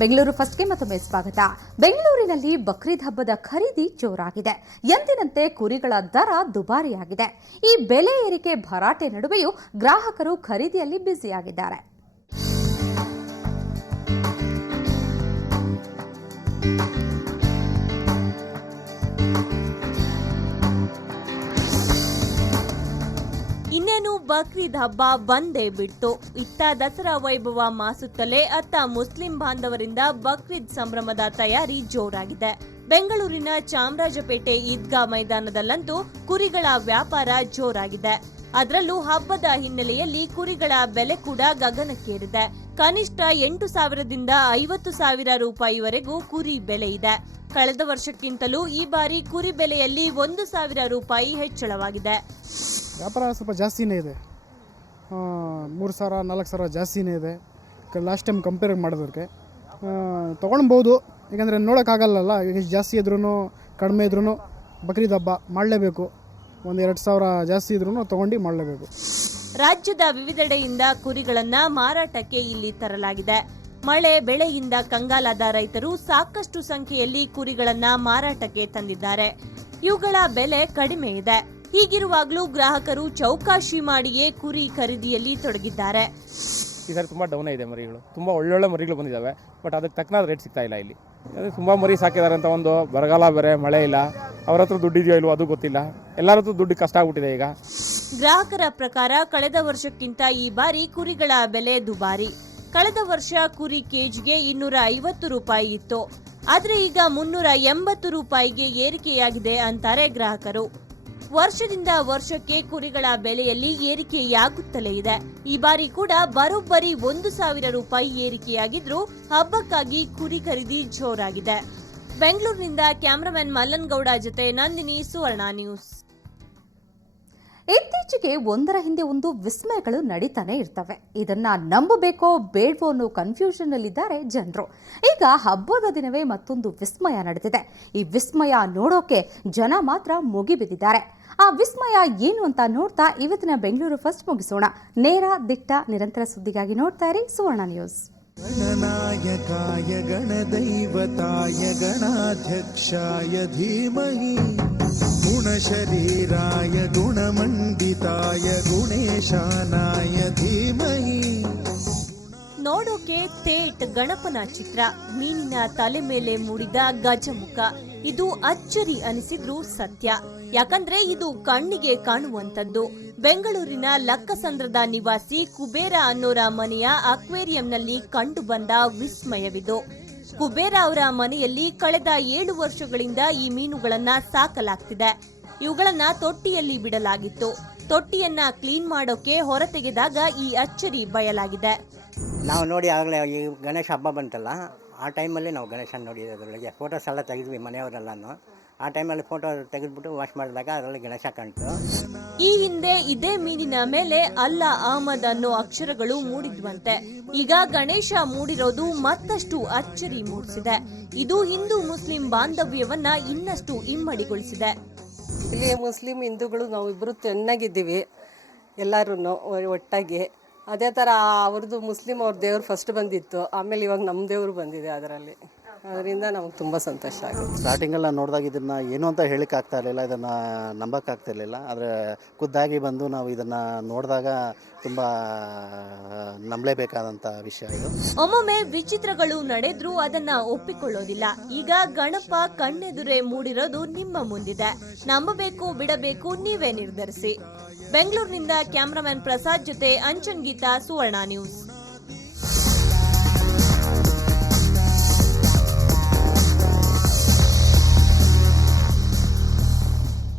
ಬೆಂಗಳೂರು ಫಸ್ಟ್ಗೆ ಮತ್ತೊಮ್ಮೆ ಸ್ವಾಗತ. ಬೆಂಗಳೂರಿನಲ್ಲಿ ಬಕ್ರೀದ್ ಹಬ್ಬದ ಖರೀದಿ ಜೋರಾಗಿದೆ. ಎಂದಿನಂತೆ ಕುರಿಗಳ ದರ ದುಬಾರಿಯಾಗಿದೆ. ಈ ಬೆಲೆ ಏರಿಕೆ ಭರಾಟೆ ನಡುವೆಯೂ ಗ್ರಾಹಕರು ಖರೀದಿಯಲ್ಲಿ ಬ್ಯುಸಿಯಾಗಿದ್ದಾರೆ. ಇನ್ನೇನು ಬಕ್ರೀದ್ ಹಬ್ಬ ಬಂದೇ ಬಿಟ್ಟು. ಇತ್ತ ದಸರಾ ವೈಭವ ಮಾಸುತ್ತಲೇ ಅತ್ತ ಮುಸ್ಲಿಂ ಬಾಂಧವರಿಂದ ಬಕ್ರೀದ್ ಸಂಭ್ರಮದ ತಯಾರಿ ಜೋರಾಗಿದೆ. ಬೆಂಗಳೂರಿನ ಚಾಮರಾಜಪೇಟೆ ಈದ್ಗಾ ಮೈದಾನದಲ್ಲಂತೂ ಕುರಿಗಳ ವ್ಯಾಪಾರ ಜೋರಾಗಿದೆ. ಅದರಲ್ಲೂ ಹಬ್ಬದ ಹಿನ್ನೆಲೆಯಲ್ಲಿ ಕುರಿಗಳ ಬೆಲೆ ಕೂಡ ಗಗನಕ್ಕೇರಿದೆ. ಕನಿಷ್ಠ 8,000ದಿಂದ 50,000 ರೂಪಾಯಿವರೆಗೂ ಕುರಿ ಬೆಲೆ ಇದೆ. ಕಳೆದ ವರ್ಷಕ್ಕಿಂತಲೂ ಈ ಬಾರಿ ಕುರಿ ಬೆಲೆಯಲ್ಲಿ 1,000 ರೂಪಾಯಿ ಹೆಚ್ಚಳವಾಗಿದೆ. ವ್ಯಾಪಾರ ಸ್ವಲ್ಪ ಜಾಸ್ತಿನೇ ಇದೆ. 3,000 4,000 ಜಾಸ್ತಿನೇ ಇದೆ. ಲಾಸ್ಟ್ ಟೈಮ್ ಕಂಪೇರ್ ಮಾಡೋದಕ್ಕೆ ತೊಗೊಳ್ಬೋದು. ಯಾಕಂದರೆ ನೋಡೋಕ್ಕಾಗಲ್ಲಲ್ಲ, ಎಷ್ಟು ಜಾಸ್ತಿ ಇದ್ರೂ ಕಡಿಮೆ ಇದ್ರೂ ಬಕ್ರೀದ್ ಹಬ್ಬ ಮಾಡಲೇಬೇಕು. 1-2,000 ಜಾಸ್ತಿ ಇದ್ರೂ ತೊಗೊಂಡು ಮಾಡಲೇಬೇಕು. ರಾಜ್ಯದ ವಿವಿಧೆಡೆಯಿಂದ ಕುರಿಗಳನ್ನು ಮಾರಾಟಕ್ಕೆ ಇಲ್ಲಿ ತರಲಾಗಿದೆ. ಮಳೆ ಬೆಳೆಯಿಂದ ಕಂಗಾಲಾದ ರೈತರು ಸಾಕಷ್ಟು ಸಂಖ್ಯೆಯಲ್ಲಿ ಕುರಿಗಳನ್ನು ಮಾರಾಟಕ್ಕೆ ತಂದಿದ್ದಾರೆ. ಇವುಗಳ ಬೆಲೆ ಕಡಿಮೆ ಇದೆ. ಹೀಗಿರುವಾಗಲೂ ಗ್ರಾಹಕರು ಚೌಕಾಶಿ ಮಾಡಿಯೇ ಕುರಿ ಖರೀದಿಯಲ್ಲಿ ತೊಡಗಿದ್ದಾರೆ. ಈ ಸಾರಿ ತುಂಬ ಡೌನ್ ಇದೆ ಮರಿಗಳು. ತುಂಬ ಒಳ್ಳೊಳ್ಳೆ ಮರಿಗಳು ಬಂದಿದ್ದಾವೆ. ಬಟ್ ಅದಕ್ಕೆ ತಕ್ಕನಾದ ರೇಟ್ ಸಿಗ್ತಾ ಇಲ್ಲ ಇಲ್ಲಿ. ತುಂಬ ಮರಿ ಸಾಕಿದ್ದಾರೆ ಅಂತ ಒಂದು ಬರಗಾಲ ಬೇರೆ, ಮಳೆ ಇಲ್ಲ, ಅವ್ರ ಹತ್ರ ದುಡ್ಡಿದೆಯೋ ಇಲ್ವೋ ಅದು ಗೊತ್ತಿಲ್ಲ. ಎಲ್ಲರ ಹತ್ರ ದುಡ್ಡು ಕಷ್ಟ ಆಗ್ಬಿಟ್ಟಿದೆ ಈಗ. ಗ್ರಾಹಕರ ಪ್ರಕಾರ ಕಳೆದ ವರ್ಷಕ್ಕಿಂತ ಈ ಬಾರಿ ಕುರಿಗಳ ಬೆಲೆ ದುಬಾರಿ. ಕಳೆದ ವರ್ಷ ಕುರಿ ಕೆಜಿಗೆ 250 ರೂಪಾಯಿ ಇತ್ತು. ಆದ್ರೆ ಈಗ 380 ರೂಪಾಯಿಗೆ ಏರಿಕೆಯಾಗಿದೆ ಅಂತಾರೆ ಗ್ರಾಹಕರು. ವರ್ಷದಿಂದ ವರ್ಷಕ್ಕೆ ಕುರಿಗಳ ಬೆಲೆಯಲ್ಲಿ ಏರಿಕೆಯಾಗುತ್ತಲೇ ಇದೆ. ಈ ಬಾರಿ ಕೂಡ ಬರೋಬ್ಬರಿ 1,000 ರೂಪಾಯಿ ಏರಿಕೆಯಾಗಿದ್ರೂ ಹಬ್ಬಕ್ಕಾಗಿ ಕುರಿ ಖರೀದಿ ಜೋರಾಗಿದೆ. ಬೆಂಗಳೂರಿನಿಂದ ಕ್ಯಾಮರಾಮನ್ ಮಲ್ಲನ್ಗೌಡ ಜೊತೆ ನಂದಿನಿ, ಸುವರ್ಣ ನ್ಯೂಸ್. ಇತ್ತೀಚೆಗೆ ಒಂದರ ಹಿಂದೆ ಒಂದು ವಿಸ್ಮಯಗಳು ನಡೀತಾನೆ ಇರ್ತವೆ. ಇದನ್ನ ನಂಬಬೇಕೋ ಬೇಡವೋ ಅನ್ನೋ ಕನ್ಫ್ಯೂಷನ್ ನಲ್ಲಿದ್ದಾರೆ ಜನರು. ಈಗ ಹಬ್ಬದ ದಿನವೇ ಮತ್ತೊಂದು ವಿಸ್ಮಯ ನಡೆದಿದೆ. ಈ ವಿಸ್ಮಯ ನೋಡೋಕೆ ಜನ ಮಾತ್ರ ಮುಗಿಬಿದ್ದಿದ್ದಾರೆ. ಆ ವಿಸ್ಮಯ ಏನು ಅಂತ ನೋಡ್ತಾ ಇವತ್ತಿನ ಬೆಂಗಳೂರು ಫಸ್ಟ್ ಮುಗಿಸೋಣ. ನೇರ, ದಿಟ್ಟ, ನಿರಂತರ ಸುದ್ದಿಗಾಗಿ ನೋಡ್ತಾ ಇರಿ ಸುವರ್ಣ ನ್ಯೂಸ್. ಗಣನಾಯಕಾಯ ಗಣದೈವತಾಯ ಗಣಾಧ್ಯಕ್ಷಾಯ ಧೀಮಹಿ ಗುಣಶರೀರಾಯ ಗುಣಮಂಡಿತಾಯ ಗುಣೇಶಾನಾಯ ಧೀಮಹಿ. ನೋಡೋಕೆ ಥೇಟ್ ಗಣಪನ ಚಿತ್ರ, ಮೀನಿನ ತಲೆ ಮೇಲೆ ಮೂಡಿದ ಗಜಮುಖ. ಇದು ಅಚ್ಚರಿ ಅನಿಸಿದ್ರೂ ಸತ್ಯ. ಯಾಕಂದ್ರೆ ಇದು ಕಣ್ಣಿಗೆ ಕಾಣುವಂತದ್ದು. ಬೆಂಗಳೂರಿನ ಲಕ್ಕಸಂದ್ರದ ನಿವಾಸಿ ಕುಬೇರ ಅನ್ನೋರ ಮನೆಯ ಅಕ್ವೇರಿಯಂನಲ್ಲಿ ಕಂಡು ಬಂದ ವಿಸ್ಮಯವಿದು. ಕುಬೇರ ಅವರ ಮನೆಯಲ್ಲಿ ಕಳೆದ 7 ವರ್ಷಗಳಿಂದ ಈ ಮೀನುಗಳನ್ನ ಸಾಕಲಾಗ್ತಿದೆ. ಇವುಗಳನ್ನ ತೊಟ್ಟಿಯಲ್ಲಿ ಬಿಡಲಾಗಿತ್ತು. ತೊಟ್ಟಿಯನ್ನ ಕ್ಲೀನ್ ಮಾಡೋಕೆ ಹೊರತೆಗೆದಾಗ ಈ ಅಚ್ಚರಿ ಬಯಲಾಗಿದೆ. ನಾವು ನೋಡಿ ಆಗಲೇ ಈ ಗಣೇಶ ಹಬ್ಬ ಬಂತಲ್ಲ, ಆ ಟೈಮಲ್ಲಿ ನಾವು ಗಣೇಶನ ನೋಡಿದ್ವಿ. ಅದರೊಳಗೆ ಫೋಟೋಸ್ ಎಲ್ಲ ತೆಗೆದ್ವಿ ಮನೆಯವರೆಲ್ಲನೂ. ಆ ಟೈಮಲ್ಲಿ ಫೋಟೋ ತೆಗೆದ್ಬಿಟ್ಟು ವಾಶ್ ಮಾಡಿದಾಗ ಅದರಲ್ಲಿ ಗಣೇಶ ಕಾಣ್ತು. ಈ ಹಿಂದೆ ಇದೇ ಮೀನಿನ ಮೇಲೆ ಅಲ್ಲಾ ಅಹಮದ್ ಅನ್ನೋ ಅಕ್ಷರಗಳು ಮೂಡಿದ್ವಂತೆ. ಈಗ ಗಣೇಶ ಮೂಡಿರೋದು ಮತ್ತಷ್ಟು ಅಚ್ಚರಿ ಮೂಡಿಸಿದೆ. ಇದು ಹಿಂದೂ ಮುಸ್ಲಿಂ ಬಾಂಧವ್ಯವನ್ನ ಇನ್ನಷ್ಟು ಇಮ್ಮಡಿಗೊಳಿಸಿದೆ. ಇಲ್ಲಿ ಮುಸ್ಲಿಂ ಹಿಂದೂಗಳು ನಾವಿಬ್ಬರು ಚೆನ್ನಾಗಿದ್ದೀವಿ, ಎಲ್ಲರೂ ಒಟ್ಟಾಗಿ. ಅದೇ ಥರ ಅವ್ರದ್ದು ಮುಸ್ಲಿಂ ಅವ್ರ ದೇವ್ರು ಫಸ್ಟ್ ಬಂದಿತ್ತು, ಆಮೇಲೆ ಇವಾಗ ನಮ್ಮ ದೇವರು ಬಂದಿದೆ. ಅದರಿಂದ ನಮಗೆ ತುಂಬ ಸಂತೋಷ ಆಗುತ್ತೆ. ಸ್ಟಾರ್ಟಿಂಗೆಲ್ಲ ನೋಡಿದಾಗ ಇದನ್ನು ಏನು ಅಂತ ಹೇಳಿಕ್ಕಾಗ್ತಾ ಇರಲಿಲ್ಲ, ಇದನ್ನು ನಂಬೋಕ್ಕಾಗ್ತಾ ಇರಲಿಲ್ಲ. ಆದರೆ ಖುದ್ದಾಗಿ ಬಂದು ನಾವು ಇದನ್ನು ನೋಡಿದಾಗ ತುಂಬ ನಂಬಲೇಬೇಕಾದಂಥ ವಿಷಯ ಇದು. ಒಮ್ಮೊಮ್ಮೆ ವಿಚಿತ್ರಗಳು ನಡೆದ್ರೂ ಅದನ್ನ ಒಪ್ಪಿಕೊಳ್ಳೋದಿಲ್ಲ. ಈಗ ಗಣಪ ಕಣ್ಣೆದುರೇ ಮೂಡಿರೋದು ನಿಮ್ಮ ಮುಂದಿದೆ. ನಂಬಬೇಕು ಬಿಡಬೇಕು ನೀವೇ ನಿರ್ಧರಿಸಿ. ಬೆಂಗಳೂರಿನಿಂದ ಕ್ಯಾಮರಾಮನ್ ಪ್ರಸಾದ್ ಜೊತೆ ಅಂಚನ್ ಗೀತಾ, ಸುವರ್ಣ ನ್ಯೂಸ್.